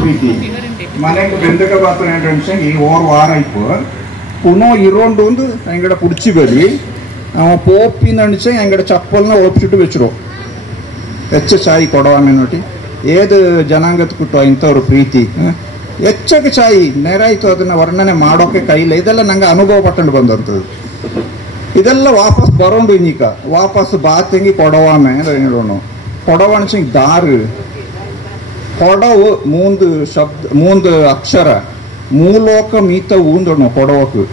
ಪ್ರೀತಿ ಮನೆಗೆ ಬೆಂದಕ ಬಾತ ಈ ಓರ್ ವಾರ ಇಪ್ಪು ಪುನಃ ಇರೋಂಡು ಒಂದು ಎಂಗಡ ಕುಡ್ಚಿ ಬಲಿ ಪೋಪಿನ ಅಣಿಸ ಎಂಗಡ ಚಪ್ಪಲ್ನ ಒಪ್ಪಿಟ್ಟು ಬೆಚ್ಚರು ಹೆಚ್ಚು ಚಾಯಿ ಕೊಡವಾಮೆ ನೋಡಿ ಏದು ಜನಾಂಗದ ಕುಟ್ಟು ಇಂಥವ್ರು ಪ್ರೀತಿ ಹೆಚ್ಚಕ್ಕೆ ಚಾಯಿ ನೇರಾಯ್ತು ಅದನ್ನ ವರ್ಣನೆ ಮಾಡೋಕೆ ಕೈಲ ಇದೆಲ್ಲ ನಂಗೆ ಅನುಭವ ಪಟ್ಟಂಡು ಬಂದಂಥದ್ದು ಇದೆಲ್ಲ ವಾಪಸ್ ಬರೋಂಡು ಇನ್ನಿಕ ವಾಪಸ್ ಬಾತೆಂಗಿ ಕೊಡವಾಮೆ ಹೇಳೋಣ ಕೊಡವಣಿಸಿಂಗ್ ದಾರು ಕೊಡವು ಮೂಂದು ಶಬ್ದ ಮೂಂದು ಅಕ್ಷರ ಮೂಲೋಕ ಮೀತ ಊಂದೋಣ ಕೊಡವಕ್ಕೆ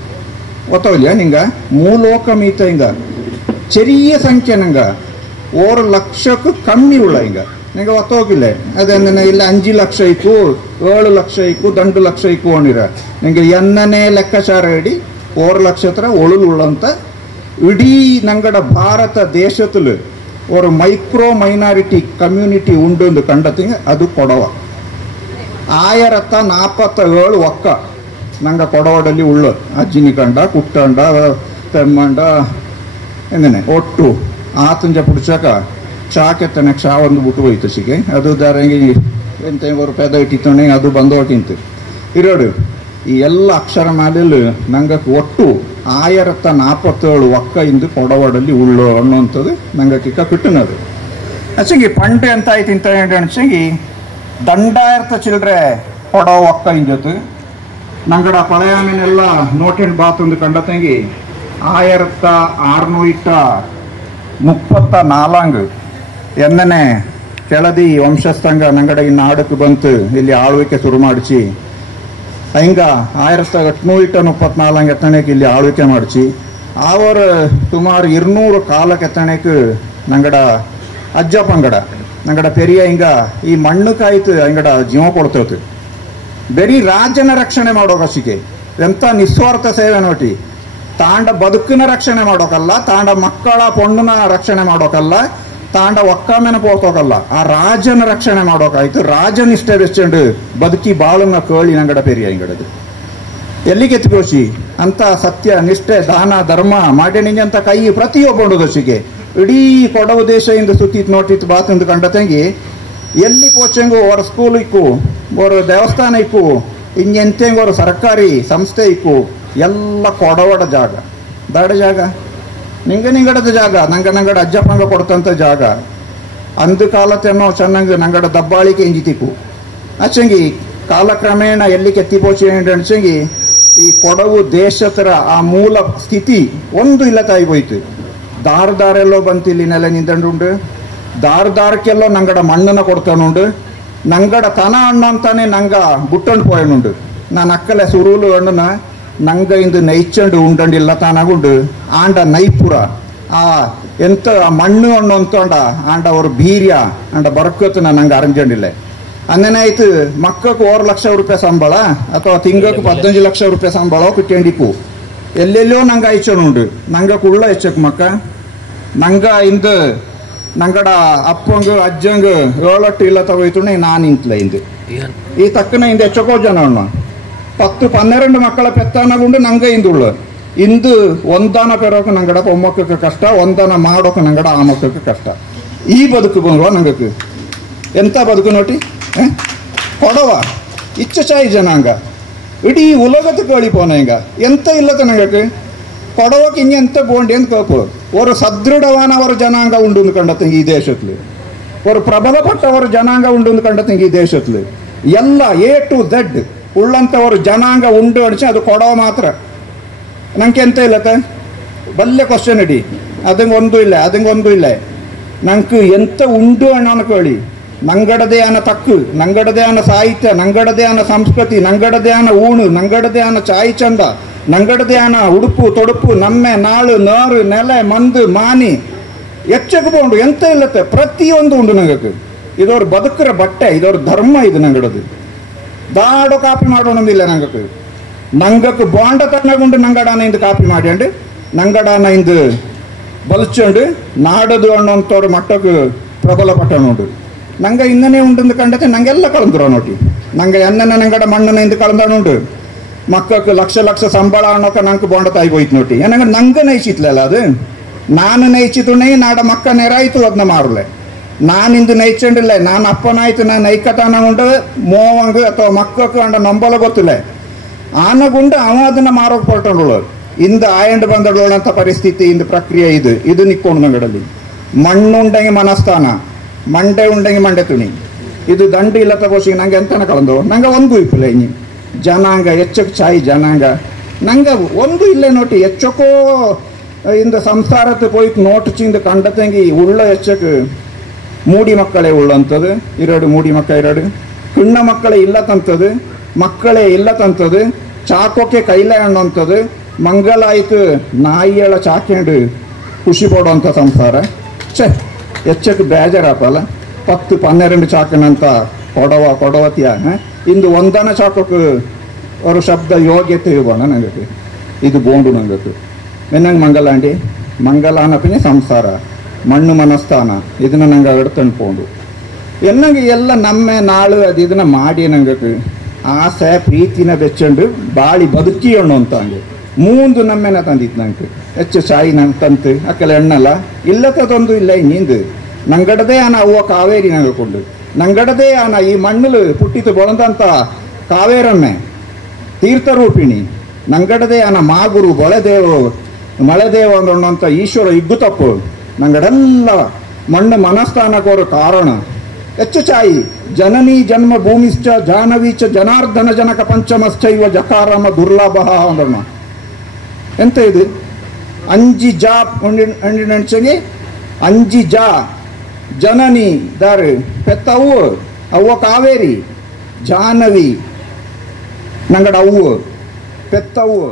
ಗೊತ್ತಾವಿಲ್ಲ ನಿಂಗ ಮೂಲೋಕ ಮೀತ ಹಿಂಗ ചെറിയ ಸಂಖ್ಯೆ ನಂಗ 1 ಲಕ್ಷಕ್ಕೂ ಕಮ್ಮಿ ಉಳ್ಳ ಹಿಂಗ ನಿಂಗೆ ಗೊತ್ತೋಗಿಲ್ಲ ಅದೇನ ಇಲ್ಲ 5 ಲಕ್ಷ ಇಕ್ಕು 7 ಲಕ್ಷ ಇಕ್ಕು 2 ಲಕ್ಷ ಇಕ್ಕು ಅಣಿರ ನಿಂಗೆ ಎನ್ನನೇ ಲೆಕ್ಕಾಚಾರ ಇಡಿ 1 ಲಕ್ಷ ಹತ್ರ ಒಳುಳುಳ್ಳಂತ ಇಡೀ ನಂಗಡ ಭಾರತ ದೇಶದಲ್ಲಿ ஒரு மைக்ரோ மைனாரிட்டி கம்யூனிட்டி உண்டு கண்டத்திங்க ಅದು ಕೊಡವ 1047 ಒಕ್ಕ ನಂಗೆ ಕೊಡವಡಲ್ಲಿ ಉಳ್ಳ ಅಜ್ಜಿನಿ ಕಂಡ ಕುಟ್ಟಂಡ ತೆಮ್ಮಂಡ ಎಂದನೆ ಒಟ್ಟು ಆತಂಜ ಪುಡ್ಸಕ ಚಾಕೆತ್ತನೆ ಚಾ ಒಂದು ಬಿಟ್ಟು ಹೋಯ್ತು ಸಿಗೆ ಅದು ದಾರಂಗಿ ಎಂತ ಪೆದ ಇಟ್ಟಿತ್ತಣೆ ಅದು ಬಂದೋಟಿಂತು ಇರೋಡು ಈ ಎಲ್ಲ ಅಕ್ಷರ ಮಾಲೆಲು ನಂಗೆ ಒಟ್ಟು 1047 ಒಕ್ಕ ಇಂದು ಕೊಡವಡಲ್ಲಿ ಉಳ್ಳು ಅನ್ನುವಂಥದ್ದು ನಂಗೆ ಕಿಕ್ಕ ಕಿಟ್ಟನದು ಅಚ್ಚಂಗಿ ಪಂಡೆ ಅಂತ ಆಯ್ತು ಇಂತ ಅನ್ಸಂಗಿ ದಂಡಾಯರ್ಥ ಚಿಲ್ಡ್ರೆ ಕೊಡವ ಒಕ್ಕ ಇಂಜತ್ತು ನಂಗಡ ಪಳೆಯಾಮಿನೆಲ್ಲ ನೋಟೆಂಡ್ ಬಾತೊಂದು ಕಂಡತಂಗಿ 1634 ಎನ್ನನೆ ಕೆಳದಿ ವಂಶಸ್ಥಂಗ ನಂಗಡ ಈ ನಾಡಕ್ಕೆ ಬಂತು ಇಲ್ಲಿ ಆಳ್ವಿಕೆ ಶುರು ಮಾಡಿಸಿ ಹಿಂಗ 1834 ಎತ್ತಣಕ್ಕೆ ಇಲ್ಲಿ ಆಳ್ವಿಕೆ ಮಾಡಿಸಿ ಅವರ ಸುಮಾರು 200 ಕಾಲಕ್ಕೆ ಎತ್ತಣಕ್ಕೆ ನಂಗಡ ಅಜ್ಜ ಪಂಗಡ ನಂಗಡ ಪೆರಿಯ ಹಿಂಗ ಈ ಮಣ್ಣು ಕಾಯ್ತು ಹಿಂಗಡ ಜೀವ ಕೊಡ್ತೇವೆ ಬರೀ ರಾಜ್ಯನ ರಕ್ಷಣೆ ಮಾಡೋಕಸಿಕೆ ಎಂಥ ನಿಸ್ವಾರ್ಥ ಸೇವೆ ನೋಡಿ ತಾಂಡ ಬದುಕಿನ ರಕ್ಷಣೆ ಮಾಡೋಕಲ್ಲ ತಾಂಡ ಮಕ್ಕಳ ಪೊಣ್ಣನ ರಕ್ಷಣೆ ಮಾಡೋಕಲ್ಲ ತಾಂಡ ಒಕ್ಕಾಮೆನ ಪೋತೋಕಲ್ಲ ಆ ರಾಜನ ರಕ್ಷಣೆ ಮಾಡೋಕಾಯ್ತು ರಾಜನಿಷ್ಠೆ ಬೆಚ್ಚಂಡು ಬದುಕಿ ಬಾಳನ್ನ ಕೇಳಿ ನಂಗಡ ಪೆರಿಯ ಹಿಂಗಡದು ಎಲ್ಲಿಗೆ ಎತ್ತಿಗೋಸಿ ಅಂತ ಸತ್ಯ ನಿಷ್ಠೆ ದಾನ ಧರ್ಮ ಮಾಡ್ಯಣಿಗೆ ಅಂತ ಕೈ ಪ್ರತಿಯೊಬ್ಬಂಡು ದೋಸಿಗೆ ಇಡೀ ಕೊಡವು ದೇಶದಿಂದ ಸುತ್ತಿತ್ತು ನೋಟಿತ್ತು ಬಾತಂದು ಕಂಡ ತಂಗಿ ಎಲ್ಲಿ ಪೋಚಂಗು ಅವರ ಸ್ಕೂಲ್ ಇಕ್ಕು ಅವರ ದೇವಸ್ಥಾನ ಇಕ್ಕು ಹಿಂಗೆಂತೆಂಗು ಅವರ ಸರ್ಕಾರಿ ಸಂಸ್ಥೆ ಇಕ್ಕು ಎಲ್ಲ ಕೊಡವಡ ಜಾಗ ದಾಡ ಜಾಗ ನಿಂಗಡದ ಜಾಗ ನಂಗಡ ಅಜ್ಜಪ್ಪಂಗ ಕೊಡ್ತಂತ ಜಾಗ ಅಂದು ಕಾಲತ್ತೇನೋ ಚೆನ್ನಾಗಿ ನಂಗಡ ದಬ್ಬಾಳಿಕೆ ಇಂಜಿತಿಕ್ಕು ಅಚ್ಚಂಗಿ ಕಾಲಕ್ರಮೇಣ ಎಲ್ಲಿ ಕೆತ್ತಿಪೋಚಿ ಅನ್ಸಂಗಿ ಈ ಕೊಡವು ದೇಶತರ ಆ ಮೂಲ ಸ್ಥಿತಿ ಒಂದು ಇಲ್ಲ ತಾಯಿ ಹೋಯ್ತು ದಾರದಾರೆಲ್ಲೋ ಬಂತಿಲ್ಲಿ ನೆಲೆ ನಿಂತಂಡುಂಡು ದಾರದಾರಕ್ಕೆಲ್ಲೋ ನಂಗಡ ಮಣ್ಣನ್ನ ಕೊಡ್ತಾನುಂಡು ನಂಗಡ ತನ ಹಣ್ಣು ಅಂತಾನೆ ನಂಗ ಬುಟ್ಟಂಡು ಪೋಯನುಂಡು ನಾನು ಅಕ್ಕಲೆ ಸುರುಲು ಹಣ್ಣನ ನಂಗ ಇಂದು ನೈಚಂಡು ಉಂಡಂಡಿಲ್ಲ ತಾನಾಗುಂಡು ಆಂಡ ನೈಪುರ ಆ ಎಂತ ಮಣ್ಣು ಹಣ್ಣು ಅಂತೊಂಡ ಆಂಡ ಅವ್ರ ಬೀರ್ಯ ಆಂಡ ಬರ್ಕತ್ನ ನಂಗೆ ಅರಂಜಂಡಿಲ್ಲ ಅಂದೇನಾಯ್ತು ಮಕ್ಕಕ್ಕೆ 1 ಲಕ್ಷ ರೂಪಾಯಿ ಸಂಬಳ ಅಥವಾ ತಿಂಗಕ್ಕೆ 15 ಲಕ್ಷ ರೂಪಾಯಿ ಸಂಬಳ ಕಿಟ್ಟಂಡಿಪ್ಪು ಎಲ್ಲೆಲ್ಲೋ ನಂಗೆ ಐಚನುಂಡು ನಂಗೆ ಕುಳ್ಳ ಹೆಚ್ಚಕ್ ಮಕ್ಕ ನಂಗ ಇಂದು ನಂಗಡ ಅಪ್ಪಂಗ ಅಜ್ಜಂಗ 7 ಇಲ್ಲ ತಗೋಯ್ತು ನಾನು ಇಂತ್ಲ ಇಂದು ಈ ತಕ್ಕನ ಇಂದು ಹೆಚ್ಚಕೋ ಜನ 10-12 ಮಕ್ಕಳ ಪೆತ್ತಾನಗುಂಡು ನಂಗೆ ಇಂದುಳ್ಳ ಇಂದು ಒಂದಾನ ಪೆರೋಕೆ ನಂಗಡ ಒಮ್ಮಕ್ಕಕ್ಕೆ ಕಷ್ಟ ಒಂದಾನ ಮಾಡೋಕೆ ನಂಗಡ ಆ ಮಕ್ಕಕ್ಕೆ ಕಷ್ಟ ಈ ಬದುಕು ಬಂದ್ವ ನಂಗಕ್ಕೆ ಎಂತ ಬದುಕು ನೋಡಿ ಕೊಡವ ಇಚ್ಚ ಚಾಯಿ ಜನಾಂಗ ಇಡೀ ಉಲಗಕ್ಕೆ ಕಳಿಪೋನ ಹಿಂಗ ಎಂತ ಇಲ್ಲದ ನಂಗಕ್ಕೆ ಕೊಡವಕ್ಕೆ ಎಂತ ಬೋಂಡಿ ಅಂತ ಕೇಳ್ಕೊ ஒரு ಸದೃಢವಾನ ಅವರ ಜನಾಂಗ ಉಂಡು ಕಂಡತಂಗಿ ಈ ದೇಶದಲ್ಲಿ ஒரு ಪ್ರಬಲಪಟ್ಟವರ ಜನಾಂಗ ಉಂಡು ಕಂಡತಂಗಿ ಈ ದೇಶದಲ್ಲಿ ಎಲ್ಲ A to Z ಉಳ್ಳಂಥವರು ಜನಾಂಗ ಉಂಡು ಅಡಿಸಿ ಅದು ಕೊಡವ ಮಾತ್ರ ನಂಗೆ ಎಂತ ಇಲ್ಲತ್ತೆ ಬಲ್ಲೆ ಕ್ವಶನ್ ಇಡಿ ಅದಂಗೊಂದು ಇಲ್ಲ ಅದಂಗೊಂದು ಇಲ್ಲ ನಂಗೆ ಎಂತ ಉಂಡು ಅಣ್ಣ ಕೇಳಿ ನಂಗಡದೇ ಅನ್ನ ತಕ್ಕು ನಂಗಡದೇ ಅನ್ನ ಸಾಹಿತ್ಯ ನಂಗಡದೇ ಅನ್ನ ಸಂಸ್ಕೃತಿ ನಂಗಡದೇ ಅನ್ನ ಊಣು ನಂಗಡದೇ ಅನ್ನ ಚಾಯಿ ಚಂದ ನಂಗಡದೇ ಅನ್ನ ಉಡುಪು ತೊಡುಪು ನಮ್ಮೆ ನಾಳು ನಾರು ನೆಲೆ ಮಂದು ಮಾನಿ ಎಚ್ಚಕ್ಕೆ ಬೋಂಡು ಎಂತ ಇಲ್ಲತ್ತೆ ಪ್ರತಿಯೊಂದು ಉಂಡು ನಂಗಕ್ಕೆ ಇದವ್ರ ಬದುಕರ ಬಟ್ಟೆ ಇದವ್ರ ಧರ್ಮ ಇದು ನಂಗಡದು ದಾಡೋ ಕಾಪಿ ಮಾಡೋಣದಿಲ್ಲ ನಂಗಕ್ಕೆ ನಂಗಕ್ಕೆ ಬಾಂಡ ತನ್ನಗುಂಡು ನಂಗಡಾನ ಇಂದು ಕಾಪಿ ಮಾಡ್ಯಂಡು ನಂಗಡಾನ ಇಂದು ಬಲ್ಚಂಡು ನಾಡದು ಅನ್ನೋಂಥವ್ರ ಮಟ್ಟಕ್ಕೆ ಪ್ರಬಲ ಪಟ್ಟಣುಂಡು ನಂಗೆ ಇನ್ನನೇ ಉಂಡು ಕಂಡತೆ ನಂಗೆಲ್ಲ ಕಳಂದ್ರು ನೋಡಿ ನಂಗೆ ಎನ್ನ ನಂಗಡ ಮಣ್ಣನ ಇಂದು ಕಳಂದಾನುಂಡು ಮಕ್ಕಕ್ಕೆ ಲಕ್ಷ ಲಕ್ಷ ಸಂಬಳ ಅನ್ನೋಕೆ ನಂಗೆ ಬಾಂಡ ತಾಯಿ ಹೋಯ್ತು ನೋಡಿ ಏನಂಗ ನಂಗೆ ನೈಚಿತ್ಲಲ್ಲ ಅದು ನಾನು ನೈಚಿತು ನಾಡ ಮಕ್ಕ ನೆರಾಯ್ತು ಅದನ್ನ ಮಾರಲೆ ನಾನಿಂದು ನೈಚಂಡಿಲ್ಲ, ನಾನು ಅಪ್ಪನಾಯ್ತು ನಾನು ನೈಕತಾನ ಉಂಡು ಮೋವಂಗ ಅಥವಾ ಮಕ್ಕಳು ಅಂಡ ನಂಬಲ ಗೊತ್ತಿಲ್ಲ. ಆನಗುಂಡು ಅವ ಅದನ್ನ ಮಾರೋಕ್ ಹೊರಟೋಳು. ಇಂದು ಆಯಂಡ್ ಬಂದಡೋಳು ಅಂತ ಪರಿಸ್ಥಿತಿ, ಇಂದು ಪ್ರಕ್ರಿಯೆ ಇದು ನಿಕ್ಕೊಂಡು ನಂಗಡಲ್ಲಿ. ಮಣ್ಣುಂಡಂಗೆ ಮನಸ್ಥಾನ, ಮಂಡೆ ಉಂಡಂಗೆ ಮಂಡೆ ತುಣಿ. ಇದು ದಂಡು ಇಲ್ಲ ತಗೋಸಿ ನಂಗೆ ಎಂತನ ಕಳಂದು ನಂಗೆ ಒಂದು ಇಪ್ಪಲ್ಲ ಇನಿ ಜನಾಂಗ ಹೆಚ್ಚಕ್ಕೆ ಚಾಯಿ ಜನಾಂಗ ನಂಗೆ ಒಂದು ಇಲ್ಲೇ ನೋಟಿ ಹೆಚ್ಚಕ್ಕೋ ಇಂದ ಸಂಸಾರಕ್ಕೆ போய் ನೋಟು ಚಿಂದು ಕಂಡತಂಗಿ ಉಳ್ಳ ಹೆಚ್ಚಕ್ಕೆ ಮೂಡಿ ಮಕ್ಕಳೇ ಉಳ್ಳಂಥದ್ದು ಎರಡು ಮೂಡಿ ಮಕ್ಕ ಎರಡು ಹೆಣ್ಣ ಮಕ್ಕಳೇ ಇಲ್ಲ ತಂತದ್ದು ಮಕ್ಕಳೇ ಇಲ್ಲ ತಂತದ್ದು ಚಾಕೋಕ್ಕೆ ಕೈಲೇ ಅನ್ನೋಂಥದ್ದು ಮಂಗಲಾಯ್ತು ನಾಯಿಯಳ ಚಾಕೊಂಡು ಖುಷಿ ಪಡುವಂಥ ಸಂಸಾರ ಹೆಚ್ಚಕ್ಕೆ ಬೇಜಾರಪ್ಪಲ್ಲ 10-12 ಚಾಕನಂತ ಕೊಡವತಿಯ ಇಂದು ಒಂದನ ಚಾಕಕ್ಕೆ ಅವರು ಶಬ್ದ ಯೋಗ್ಯತೆ ಇರೋಣ ನಂಗಕ್ಕೆ ಇದು ಬೋಂಡು ನಂಗಕ್ಕೆ ಎನ್ನಂಗೆ ಮಂಗಲಾಂಡಿ ಮಂಗಲಾನಪಿನ ಸಂಸಾರ ಮಣ್ಣು ಮನಸ್ಥಾನ ಇದನ್ನ ನಂಗೆ ಎಡ್ತಂಡು ಪೋಂಡು ಎನ್ನಂಗೆ ಎಲ್ಲ ನಮ್ಮ ನಾಳು ಅದು ಇದನ್ನ ಮಾಡಿ ನಂಗಕ್ಕೆ ಆಸೆ ಪ್ರೀತಿನ ಬೆಚ್ಚಂಡು ಬಾಳಿ ಬದುಕಿ ಅಣ್ಣು ಅಂತ ಹಂಗೆ ಮೂಂದು ನಮ್ಮೆನ ತಂದಿತ್ತು ನಂಗೆ ಹೆಚ್ಚು ಚಾಯಿ ನಂಗೆ ತಂತು ಅಕ್ಕಲೆ ಎಣ್ಣಲ್ಲ ಇಲ್ಲತ್ತದೊಂದು ಇಲ್ಲ ಇನ್ನಿಂದು ನಂಗಡದೇ ಆನ ಅವ್ವ ಕಾವೇರಿ ನಂಗೆ ಕೊಂಡು ನಂಗಡದೇ ಆನ ಈ ಮಣ್ಣಲು ಪುಟ್ಟಿತು ಬೊಳದಂತ ಕಾವೇರಮ್ಮೆ ತೀರ್ಥರೂಪಿಣಿ ನಂಗಡದೇ ಆನ ಮಾಗುರು ಮಳೆದೇವ ಅನ್ನೋಂಥ ಈಶ್ವರ ಇಗ್ಗು ತಪ್ಪು ನಂಗಡೆಲ್ಲ ಮಣ್ಣು ಮನಸ್ಥಾನಕೋರು ಕಾರಣ ಹೆಚ್ಚು ಚಾಯಿ ಜನನಿ ಜನ್ಮ ಭೂಮಿಶ್ಚ ಜಾನವೀಚ ಜನಾರ್ದನ ಜನಕ ಪಂಚಮಶ್ಚೈವ ಜಕಾರಮ ದುರ್ಲಭ ಅಂದ್ರಣ್ಣ ಎಂತ ಇದು ಅಂಜಿ ಜಾ ನೆಂಚಗೆ ಅಂಜಿ ಜಾ ಜನನಿ ದಾರು ಪೆತ್ತ ಅವ್ವ ಕಾವೇರಿ ಜಾನವಿ ನಂಗಡ ಅವ್ವ ಪೆತ್ತವ್ವ